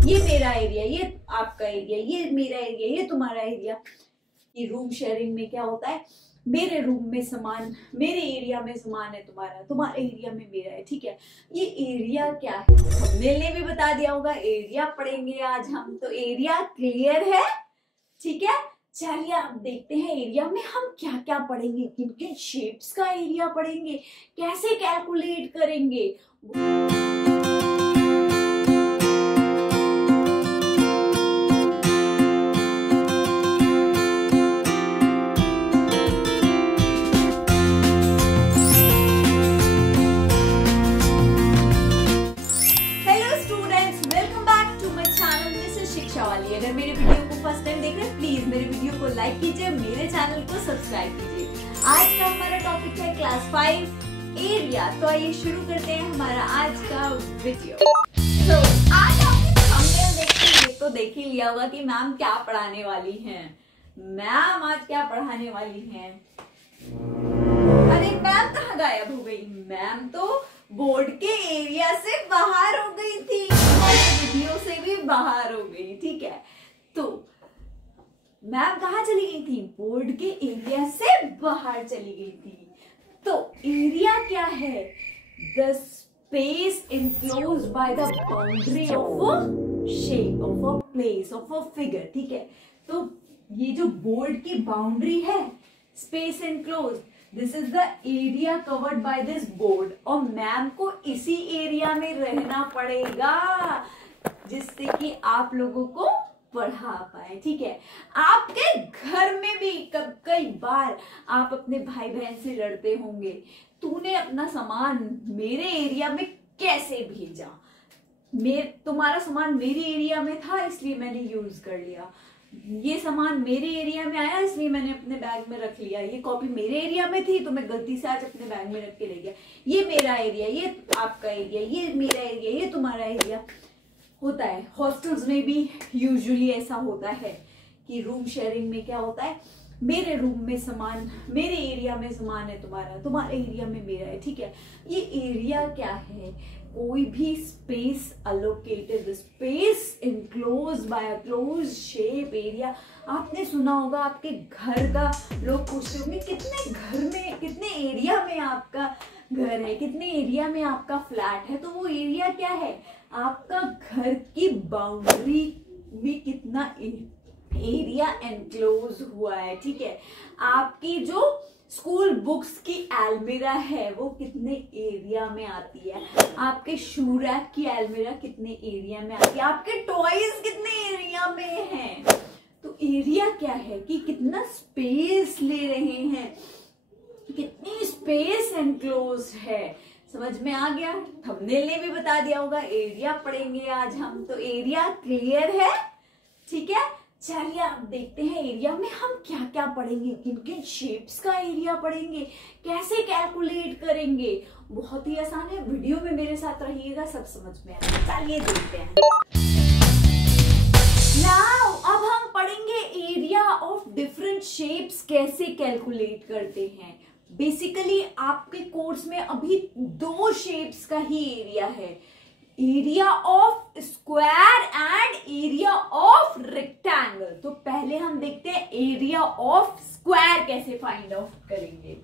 ये मेरा एरिया, ये आपका एरिया, ये मेरा एरिया, ये तुम्हारा एरिया। ये रूम शेयरिंग में क्या होता है, मेरे रूम में सामान, मेरे एरिया में सामान है तुम्हारा, तुम्हारे एरिया में मेरा है, ठीक है। ये एरिया क्या है, हमने ने भी बता दिया होगा, एरिया पढ़ेंगे आज हम। तो एरिया क्लियर है, ठीक है। चलिए आप देखते हैं एरिया में हम क्या क्या पढ़ेंगे, किन किन शेप्स का एरिया पढ़ेंगे, कैसे कैलकुलेट करेंगे। अगर मेरे वीडियो को फर्स्ट टाइम देख रहे हैं, प्लीज मेरे वीडियो को लाइक कीजिए, मेरे चैनल को सब्सक्राइब कीजिए। आज का हमारा टॉपिक है क्लास 5 एरिया। तो आइए शुरू करते हैं हमारा आज का वीडियो। तो आज आपने थंबनेल देख के ये तो देख ही लिया होगा कि मैम क्या पढ़ाने वाली हैं। मैम आज क्या पढ़ाने वाली हैं? अरे मैम कहाँ गायब हो गई? मैम तो बोर्ड के एरिया से बाहर हो गई थी, वीडियो से भी बाहर हो गई, ठीक है। तो मैम कहाँ चली गई थी? बोर्ड के एरिया से बाहर चली गई थी। तो एरिया क्या है? The space enclosed by the boundary of a shape, of a place, of a figure, ठीक है। तो ये जो बोर्ड की बाउंड्री है, space enclosed, this is the area covered by this board. और मैम को इसी एरिया में रहना पड़ेगा जिससे कि आप लोगों को पढ़ा पाए, ठीक है। आपके घर में भी कई बार आप अपने भाई बहन से लड़ते होंगे, तूने अपना सामान मेरे एरिया में कैसे भेजा, तुम्हारा सामान मेरे एरिया में था इसलिए मैंने यूज कर लिया, ये सामान मेरे एरिया में आया इसलिए मैंने अपने बैग में रख लिया, ये कॉपी मेरे एरिया में थी तो मैं गलती से आज अपने बैग में रख के ले गया। ये मेरा एरिया, ये आपका एरिया, ये मेरा एरिया, ये तुम्हारा एरिया होता है। हॉस्टल्स में भी यूजुअली ऐसा होता है कि रूम शेयरिंग में क्या होता है, मेरे रूम में सामान, मेरे एरिया में सामान है तुम्हारा, तुम्हारे एरिया में मेरा है, ठीक है। ये एरिया क्या है? कोई भी space allocated, space enclosed bye a close shape area. आपने सुना होगा, आपके घर का लोग पूछते होंगे कितने घर में, कितने एरिया में आपका घर है, कितने एरिया में आपका फ्लैट है। तो वो एरिया क्या है? आपका घर की बाउंड्री में कितना एरिया एनक्लोज हुआ है, ठीक है। आपकी जो स्कूल बुक्स की अलमीरा है वो कितने एरिया में आती है, आपके शू रैक की अलमीरा कितने एरिया में आती है, आपके टॉयज कितने एरिया में हैं। तो एरिया क्या है कि कितना स्पेस ले रहे हैं, कितनी स्पेस एनक्लोज है। समझ में आ गया? थंबनेल ने भी बता दिया होगा, एरिया पढ़ेंगे आज हम। तो एरिया क्लियर है, ठीक है। चलिए आप देखते हैं एरिया में हम क्या क्या पढ़ेंगे, किन किन शेप्स का एरिया पढ़ेंगे, कैसे कैलकुलेट करेंगे। बहुत ही आसान है, वीडियो में मेरे साथ रहिएगा, सब समझ में आएगा। चलिए देखते हैं। नाउ अब हम पढ़ेंगे एरिया ऑफ डिफरेंट शेप्स कैसे कैलकुलेट करते हैं। बेसिकली आपके कोर्स में अभी 2 शेप्स का ही एरिया है, area of square and area of rectangle. तो पहले हम देखते हैं एरिया ऑफ स्क्वायर कैसे फाइंड आउट करेंगे।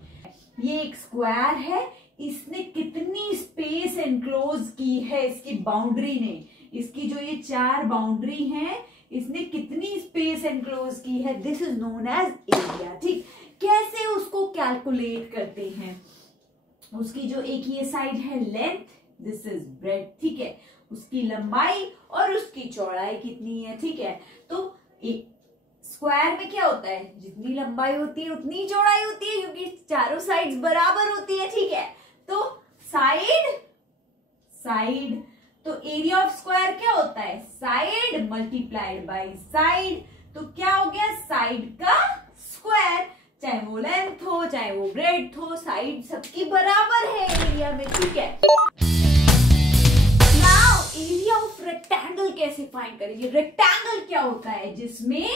ये एक स्क्वायर है, इसने कितनी स्पेस एनक्लोज की है, इसकी बाउंड्री ने, इसकी जो ये 4 बाउंड्री हैं, इसने कितनी स्पेस एनक्लोज की है, this is known as area, ठीक। कैसे उसको कैलकुलेट करते हैं? उसकी जो एक ये साइड है लेंथ, दिस इज ब्रेड, ठीक है। उसकी लंबाई और उसकी चौड़ाई कितनी है, ठीक है। तो स्क्वायर में क्या होता है, जितनी लंबाई होती है उतनी चौड़ाई होती है, क्योंकि चारों साइड्स बराबर होती है, ठीक है। तो साइड, तो एरिया ऑफ स्क्वायर क्या होता है? Side multiplied by side. तो क्या हो गया? साइड का स्क्वायर, चाहे वो लेंथ हो चाहे वो ब्रेड्थ हो, साइड सबकी बराबर है एरिया में, ठीक है। नाउ एरिया ऑफ रेक्टेंगल कैसे फाइंड करेंगे? रेक्टेंगल क्या होता है? जिसमें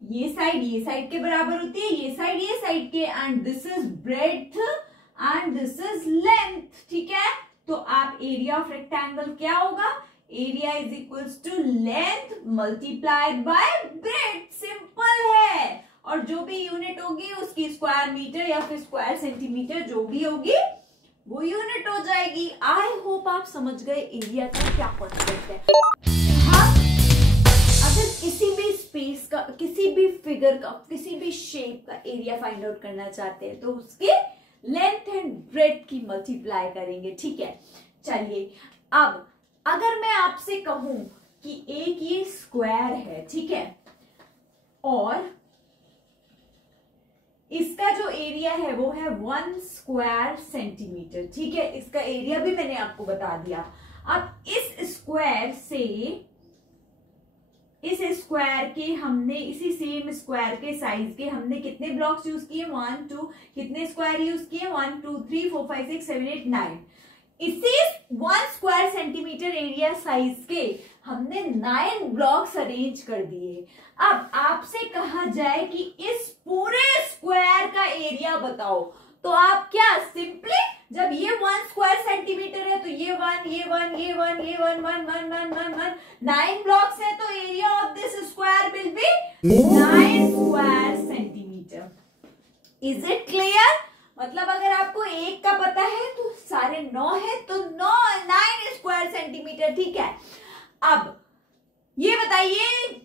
ये साइड के बराबर होती है, ये साइड के, and this is breadth and this is length, ठीक है। तो आप एरिया ऑफ रेक्टेंगल क्या होगा? Area is equals to length multiplied by breadth, simple है। और जो भी यूनिट होगी उसकी स्क्वायर मीटर या फिर स्क्वायर सेंटीमीटर जो भी होगी वो यूनिट हो जाएगी। आई होप आप समझ गए एरिया का क्या कॉन्सेप्ट है। हाँ, अगर किसी भी स्पेस का, किसी भी फिगर का, किसी भी शेप का एरिया फाइंड आउट करना चाहते हैं तो उसके लेंथ एंड ब्रेड्थ की मल्टीप्लाई करेंगे, ठीक है। चलिए, अब अगर मैं आपसे कहूं कि एक ये स्क्वायर है, ठीक है, और इसका जो एरिया है वो है 1 स्क्वायर सेंटीमीटर, ठीक है। इसका एरिया भी मैंने आपको बता दिया। अब इस स्क्वायर से, इस स्क्वायर के हमने, इसी सेम स्क्वायर के साइज के हमने कितने ब्लॉक्स यूज किए, 1 2, कितने स्क्वायर यूज किए, 1 2 3 4 5 6 7 8 9। इसी 1 स्क्वायर सेंटीमीटर एरिया साइज के हमने 9 ब्लॉक्स अरेंज कर दिए। अब आपसे कहा जाए कि इस पूरे स्क्वायर का एरिया बताओ, तो आप क्या सिंपली, जब ये 1 स्क्वायर सेंटीमीटर है तो ये 1 ये 1 ये 1 ये 1 1 1 1 1 1 9 ब्लॉक्स है, तो area of this square will be 9 square centimetre. Is it clear? मतलब अगर आपको एक का पता है तो सारे 9 है, तो 9 स्क्वायर सेंटीमीटर, ठीक है। अब ये बताइए,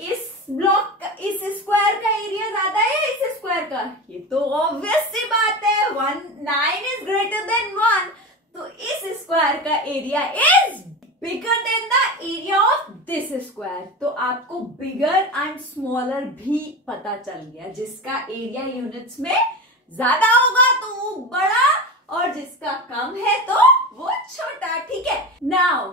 इस ब्लॉक का, इस स्क्वायर का एरिया ज्यादा है या इस स्क्वायर का? ये तो ऑब्वियस सी बात है, 9 इज ग्रेटर देन 1, तो इस स्क्वायर का area is bigger than the area of this square. तो आपको बिगर एंड स्मॉलर भी पता चल गया, जिसका एरिया यूनिट्स में ज्यादा होगा तो वो बड़ा, और जिसका कम है तो वो छोटा, ठीक है। नाउ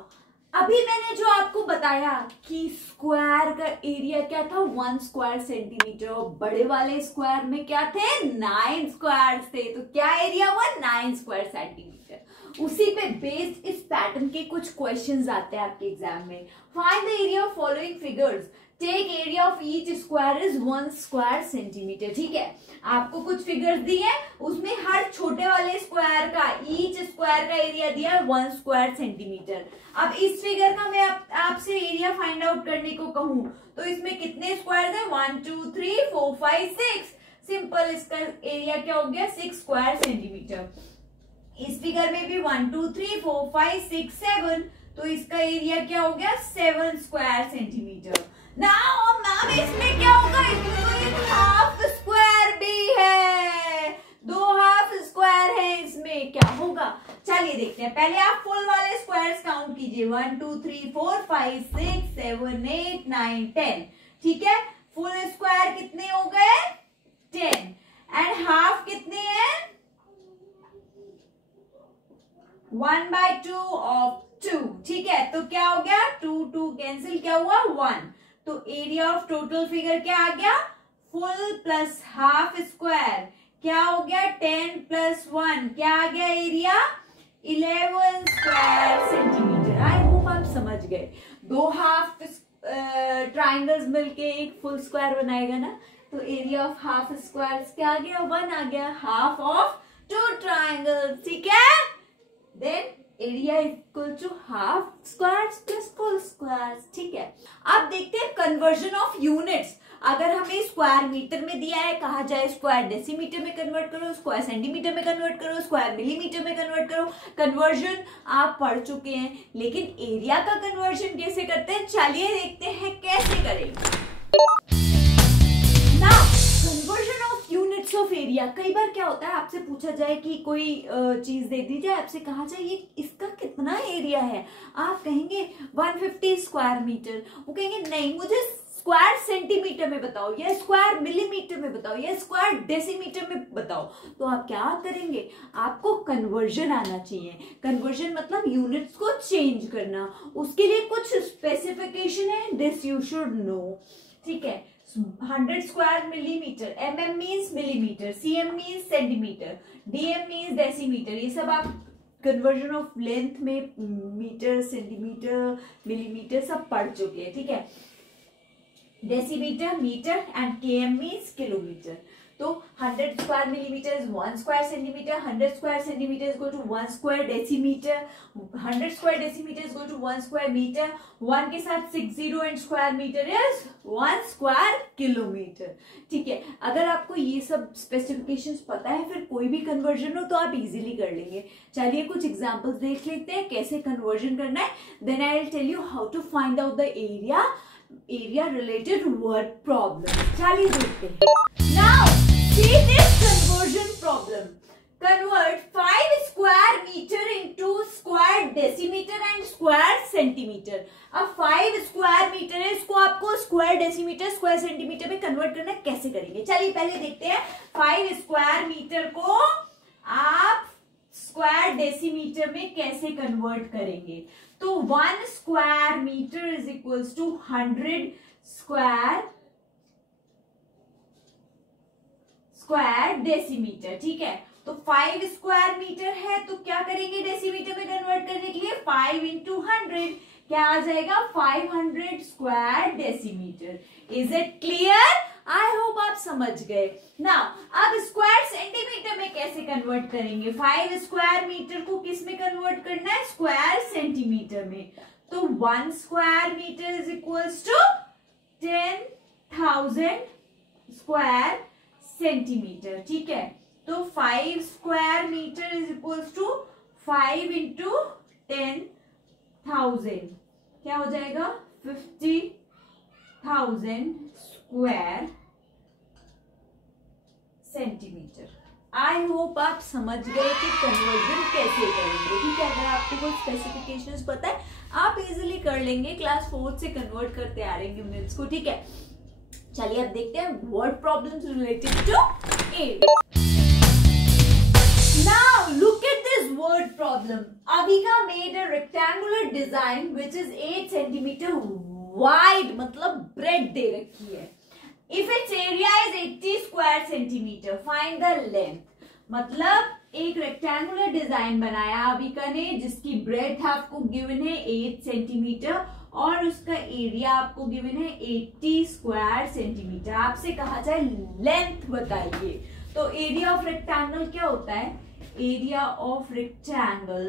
अभी मैंने जो आपको बताया कि स्क्वायर का एरिया क्या था, 1 स्क्वायर सेंटीमीटर, और बड़े वाले स्क्वायर में क्या थे, 9 स्क्वायर थे, तो क्या एरिया हुआ, 9 स्क्वायर सेंटीमीटर। उसी पे बेस्ड इस पैटर्न के कुछ क्वेश्चंस आते हैं आपके एग्जाम में। Find the area of following figures, take area of each square is 1 square centimetre, ठीक है। आपको कुछ फिगर्स दी है, उसमें हर छोटे वाले स्क्वायर का, ईच स्क्वायर का एरिया दिया है 1 स्क्वायर सेंटीमीटर। अब इस फिगर का मैं आपसे एरिया फाइंड आउट करने को कहूं तो इसमें कितने स्क्वायर है, 1 2 3 4 5 6, सिंपल, इसका एरिया क्या हो गया, 6 स्क्वायर सेंटीमीटर। इस फिगर में भी 1 2 3 4 5 6 7, तो इसका एरिया क्या हो गया, 7 स्क्वायर सेंटीमीटर। नाउ मैम इसमें क्या होगा, इसमें तो एक हाफ स्क्वायर भी है, 2 हाफ स्क्वायर है, इसमें क्या होगा, चलिए देखते हैं। पहले आप फुल वाले स्क्वायर्स काउंट कीजिए, 1 2 3 4 5 6 7 8 9 10, ठीक है। फुल स्क्वायर कितने हो गए, 10, एंड हाफ कितने हैं, 1/2 ऑफ 2, ठीक है। तो क्या हो गया, 2 2 कैंसिल, क्या हुआ, 1। तो एरिया ऑफ टोटल फिगर क्या आ गया, फुल प्लस हाफ स्क्वायर, क्या हो गया, 10 प्लस 1, क्या आ गया area, 11 square centimetre. I hope आप समझ गए। 2 हाफ ट्राइंगल्स मिलके एक फुल स्क्वायर बनाएगा ना, तो एरिया ऑफ हाफ स्क्वायर क्या आ गया, 1 आ गया, हाफ ऑफ 2 ट्राइंगल्स, ठीक है। Then area equal to half squares plus full squares, ठीक है। अब देखते हैं कन्वर्जन ऑफ यूनिट्स। अगर हमें स्क्वायर मीटर में दिया है, कहा जाए स्क्वायर डेसीमीटर में कन्वर्ट करो, स्क्वायर सेंटीमीटर में कन्वर्ट करो, स्क्वायर मिलीमीटर में कन्वर्ट करो, कन्वर्जन आप पढ़ चुके हैं। लेकिन एरिया का कन्वर्जन कैसे करते हैं, चलिए देखते हैं कैसे करेंगे। Now conversion of units of area. कई बार क्या होता है, आपसे पूछा जाए कि कोई चीज दे दी जाए, आपसे कहा जाए ये इसका कितना एरिया है, आप कहेंगे 150 स्क्वायर मीटर, वो कहेंगे नहीं मुझे स्क्वायर सेंटीमीटर में बताओ, या स्क्वायर मिलीमीटर में बताओ, या स्क्वायर डेसीमीटर में बताओ। तो आप क्या करेंगे, आपको कन्वर्जन आना चाहिए। कन्वर्जन मतलब यूनिट्स को चेंज करना, उसके लिए कुछ स्पेसिफिकेशन है, दिस यू शुड नो, ठीक है। 100 square millimetre, mm means millimetre, cm means centimetre, dm means decimetre, ये सब आप कन्वर्जन ऑफ लेंथ में मीटर, सेंटीमीटर, मिलीमीटर सब पढ़ चुके हैं, ठीक है। Decimetre, metre and km means kilometre. तो 100 square millimetre is 1 square centimetre, 100 square centimetre is equal to 1 square decimetre, 100 square decimetre is equal to 1 square metre, 1 के साथ 60 and square metre is 1 square kilometre. ठीक है, अगर आपको ये सब specifications पता है, फिर कोई भी कन्वर्जन हो तो आप इजीली कर लेंगे। चलिए कुछ एग्जांपल्स देख लेते हैं कैसे कन्वर्जन करना है, then I will tell you how to find out the area related word problem. चलिए देखते हैं। Now see this conversion problem, convert 5 square metre into square decimetre and square centimetre. अब 5 स्क्वायर मीटर है, इसको आपको square decimetre square centimetre में convert करना है, कैसे करेंगे? चलिए पहले देखते हैं। 5 स्क्वायर मीटर को आप स्क्वायर डेसीमीटर में कैसे कन्वर्ट करेंगे? तो 1 square metre is equals to 100 square decimetre. ठीक है, तो 5 स्क्वायर मीटर है, तो क्या करेंगे डेसीमीटर में कन्वर्ट करने के लिए? 5 इंटू 100 क्या आ जाएगा? 500 square decimetre. Is it clear? I hope आप समझ गए। नाउ अब स्क्वायर सेंटीमीटर में कैसे कन्वर्ट करेंगे? 5 स्क्वायर मीटर को किस में कन्वर्ट करना है? स्क्वायर सेंटीमीटर में। तो 1 square metre is equals to 10,000 square centimetre. ठीक है, तो 5 square metre is equals to 5 into 10,000 क्या हो जाएगा? 50,000 स्क्वायर सेंटीमीटर। आई होप आप समझ गए कि कन्वर्जन कैसे करेंगे। ठीक है, अगर आपको कोई स्पेसिफिकेशंस पता है आप इजीली कर लेंगे। क्लास 4 से कन्वर्ट करते आ रहे हैं यूनिट्स को। ठीक है, चलिए अब देखते हैं word problems related to area. Now look at this word problem. Avika made a rectangular design which is 8 centimeter wide, मतलब breadth दे रखी है। If its area is 80 square centimeter, find the length. मतलब एक रेक्टेंगुलर डिजाइन बनाया अविका ने जिसकी breath आपको given है 8 सेंटीमीटर और उसका एरिया आपको गिवन है 80 स्क्वायर सेंटीमीटर। आपसे कहा जाए लेंथ बताइए, तो एरिया ऑफ रेक्टेंगल क्या होता है? Area of rectangle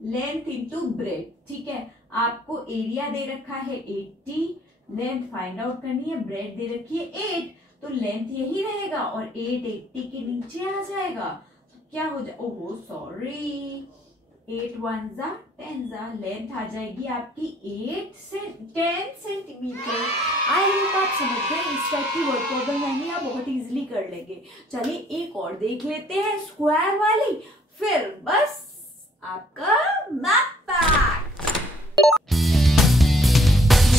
length into breadth. ठीक है, आपको एरिया दे रखा है 80, लेंथ फाइंड आउट करनी है, ब्रेथ दे रखी है 8, तो लेंथ यही रहेगा और 8 80 के नीचे आ जाएगा, तो क्या हो जाए? ओहो सॉरी, 8 1 जा 10 जा, लेंथ आ जाएगी आपकी 8 से 10 सेंटीमीटर। आई होप आप समझ गए। इस टाइप की वर्ड प्रॉब्लम यानी आप बहुत इजीली कर लेंगे। चलिए एक और देख लेते हैं स्क्वायर वाली, फिर बस आपका math fact.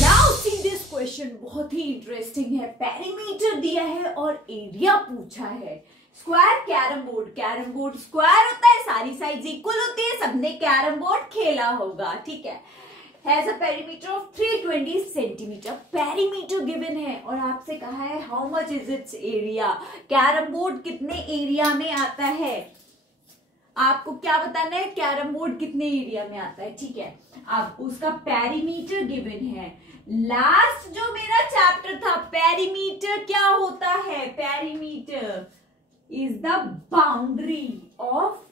Now see this question, बहुत ही इंटरेस्टिंग है। पेरीमीटर दिया है और एरिया पूछा है। स्क्वायर कैरम बोर्ड स्क्वायर होता है, सारी साइड्स इक्वल होती है, सबने कैरम बोर्ड खेला होगा। ठीक है, has a perimeter of 320 centimetre. Perimeter given है और आपसे कहा है how much is it's area. Carrom board कितने एरिया में आता है, आपको क्या बताना है? कैरम बोर्ड कितने एरिया में आता है। ठीक है, अब उसका पेरीमीटर गिवन है। लास्ट जो मेरा चैप्टर था, पेरीमीटर क्या होता है? Perimeter is the boundary of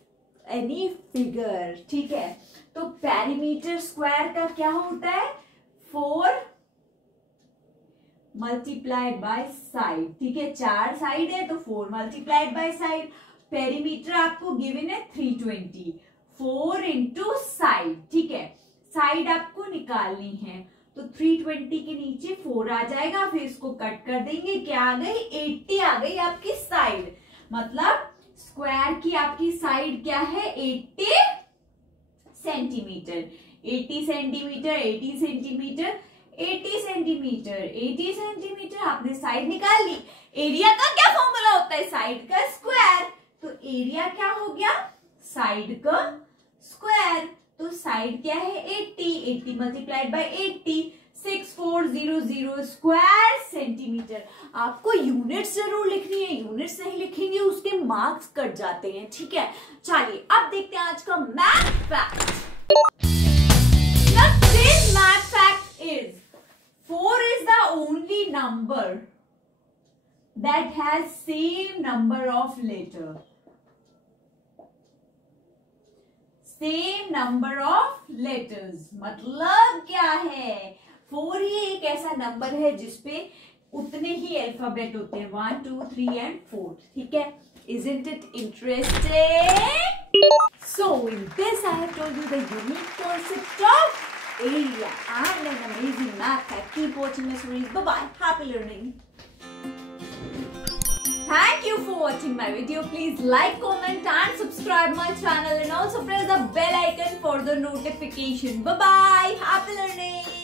any figure. ठीक है, तो पेरीमीटर स्क्वायर का क्या होता है? 4 मल्टीप्लाइड बाय साइड। ठीक है, 4 साइड है तो 4 मल्टीप्लाइड बाय साइड। पेरीमीटर आपको गिवन है 320, 4 इंटू साइड। ठीक है, साइड आपको निकालनी है, तो 320 के नीचे 4 आ जाएगा, फिर इसको कट कर देंगे, क्या आ गई? 80 आ गई आपकी साइड। मतलब स्क्वायर की आपकी साइड क्या है? 80 centimetre. 80 centimetre 80 centimetre 80 centimetre 80 centimetre, आपने साइड निकाल ली। एरिया का क्या फॉर्मूला होता है? साइड का स्क्वायर। तो एरिया क्या हो गया? साइड का स्क्वायर। तो साइड क्या है? 80, 80 मल्टीप्लाइड बाय 80, 6400 स्क्वायर सेंटीमीटर। आपको यूनिट्स जरूर लिखनी है, यूनिट्स नहीं लिखेंगे उसके मार्क्स कट जाते हैं। ठीक है, चलिए अब देखते हैं आज का math fact. Today's math fact is 4 is the only number that has same number of letter. Same number of letters मतलब क्या है? 4 ही एक ऐसा नंबर है जिसपे उतने ही अल्फाबेट होते हैं, 1, 2, 3 and 4. ठीक है? Isn't it interesting? So in this I have told you the unique concept of area and an amazing math fact. Keep watching my stories. Bye bye. Happy learning. Thank you for watching my video. Please like, comment and subscribe my channel and also press the bell icon for the notification. Bye bye. Happy learning.